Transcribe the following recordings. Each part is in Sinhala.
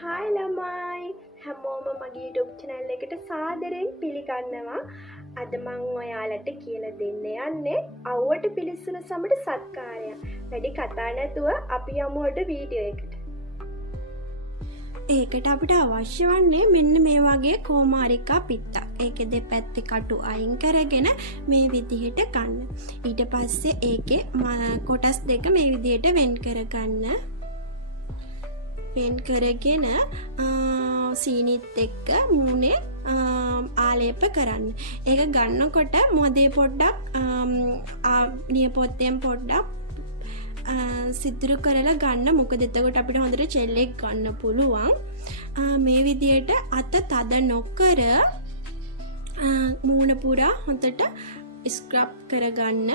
හායි ළමයි හැමෝම මගේ YouTube channel එකට සාදරයෙන් පිළිගන්නවා. අද මම ඔයාලට කියලා දෙන්න යන්නේ අවුවට පිලිස්සුන සමට සත්කාරයක්. වැඩි කතා නැතුව අපි යමු අද වීඩියෝ එකට. ඒකට අපිට අවශ්‍ය වන්නේ මෙන්න මේ වගේ කෝමාරිකා පිත්තක්. ඒකේ දෙපැත්තේ කටු අයින් කරගෙන මේ විදිහට ගන්න. ඊට පස්සේ ඒකේ කොටස් දෙක මේ විදිහට වෙන් කරගන්න. වෙන් කරගෙන සීනිත් එක්ක මූණේ ආලේප කරන්න. ඒක ගන්නකොට මොදේ පොඩ්ඩක් නියපොත්තෙන් පොඩ්ඩක් සිදුරු කරලා ගන්න. මොකද එතකොට අපිට හොඳට ජෙල් එක ගන්න පුළුවන්. මේ විදියට අත තද නොකර මූණ පුරා හොඳට ස්ක්‍රබ් කරගන්න.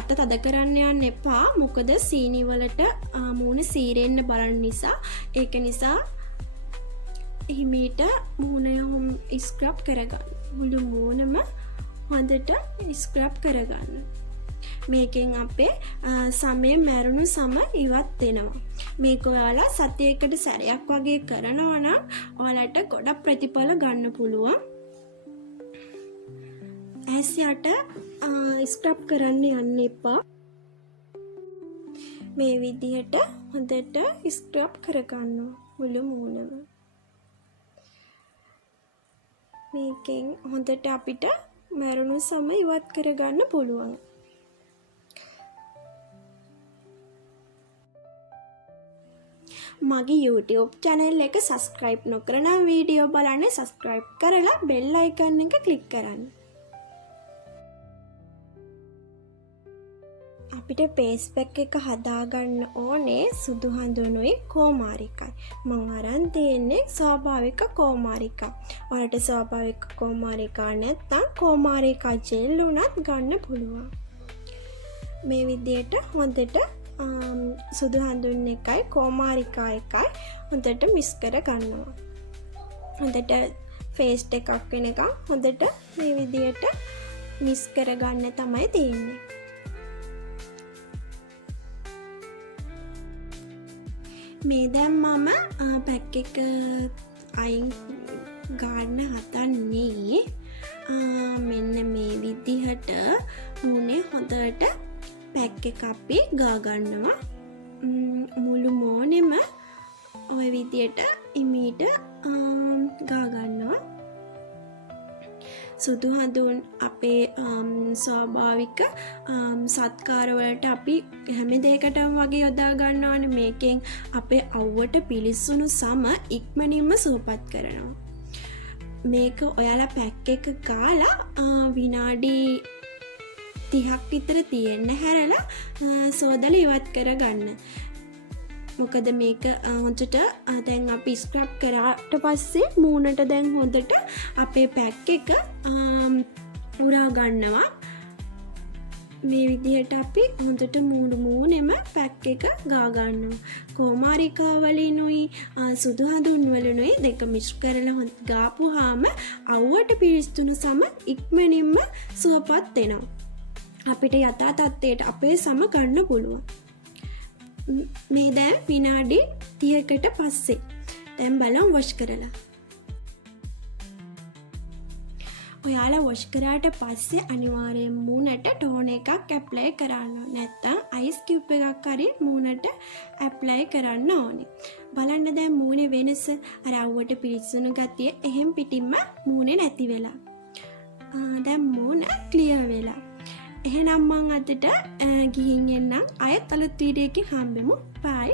අත තද කරන්න යන්න එපා. මොකද සීනි වලට මූණ සීරෙන්න බලන නිසා. ඒක නිසා හිමීට මූණ ස්ක්‍රබ් කරගන්න. මුළු මූණම හොඳට ස්ක්‍රබ් කරගන්න. මේකෙන් අපේ සමේ මැරුණු සම ඉවත් වෙනවා. මේක ඔයාලා සතියකට සැරයක් වගේ කරනවා නම් ඔයාලට ගොඩක් ප්‍රතිඵල ගන්න පුළුවන්. ඇස් යට ස්ක්‍රබ් කරන්න යන්න එපා. මේ විදිහට හොඳට ස්ක්‍රබ් කරගන්නවා මුළු මූණම. මේකෙන් හොඳට අපිට මැරුණු සම ඉවත් කරගන්න පුළුවන්. මගේ YouTube channel එක subscribe නොකරන වීඩියෝ බලන්න subscribe කරලා bell icon එක click කරන්න. අපිට face pack එක හදාගන්න ඕනේ සුදු හඳුනුයි කෝමාරිකයි. මම අරන් තියෙන්නේ ස්වාභාවික කෝමාරිකා. ඔයාලට ස්වාභාවික කෝමාරිකා නැත්නම් කෝමාරිකා ජෙල් උනත් ගන්න පුළුවන්. මේ විදියට හොඳට සුදු හඳුන් එකයි කෝමාරිකා එකයි හොඳට මික්ස් කර ගන්නවා. හොඳට පේස්ට් එකක් වෙනකම් හොඳට මේ විදියට මික්ස් කර ගන්න තමයි තියෙන්නේ. මේ දැන් මම පැක් එක අයින් ගන්න හදන්නේ. මෙන්න මේ විදිහට මුනේ හොඳට පැක් එක අපි ගා ගන්නවා. මුළු මෝනෙම ඔය විදියට ඉමීට ගා ගන්නවා. සුදු හඳුන් අපේ ස්වාභාවික සත්කාර වලට අපි හැම දෙයකටම වගේ යොදා ගන්නවානේ. මේකෙන් අපේ අවුවට පිලිස්සුණු සම ඉක්මනින්ම සුවපත් කරනවා. මේක ඔයාලා පැක් එක ගාලා විනාඩි 30ක් විතර තියෙන්න හැරලා සෝදලා ඉවත් කරගන්න. මොකද මේක හොඳට දැන් අපි ස්ක්‍රබ් කරාට පස්සේ මූණට දැන් හොඳට අපේ පැක් එක උරා ගන්නවා. මේ විදිහට අපි හොඳට මූණෙම පැක් එක ගා ගන්නවා. කෝමාරිකා වලිනුයි සුදු හඳුන් වලිනුයි දෙක මික්ස් කරලා හොඳ ගාපුවාම අවුවට පිරිස්තුණු සම ඉක්මනින්ම සුවපත් වෙනවා. අපිට යථා තත්ත්වයට අපේ සම ගන්න පුළුවන්. මේ දැන් විනාඩි 30කට පස්සේ දැන් බලමු වොෂ් කරලා. ඔයාලා වොෂ් කරාට පස්සේ අනිවාර්යෙන් මූණට ටෝන එකක් ඇප්ලයි කරන්න ඕනේ. නැත්නම් අයිස් කියුබ් එකක් හරි මූණට ඇප්ලයි කරන්න ඕනේ. බලන්න දැන් මූණේ වෙනස අර අවුවට පිරිසුණු ගතිය එහෙම් පිටින්ම මූණේ නැති වෙලා. දැන් මූණ ක්ලියර් වෙලා. එහෙනම් මං අදට ගිහින් එන්නම්. අයත් අලුත් වීඩියෝ එකකින් හම්බෙමු. බයි.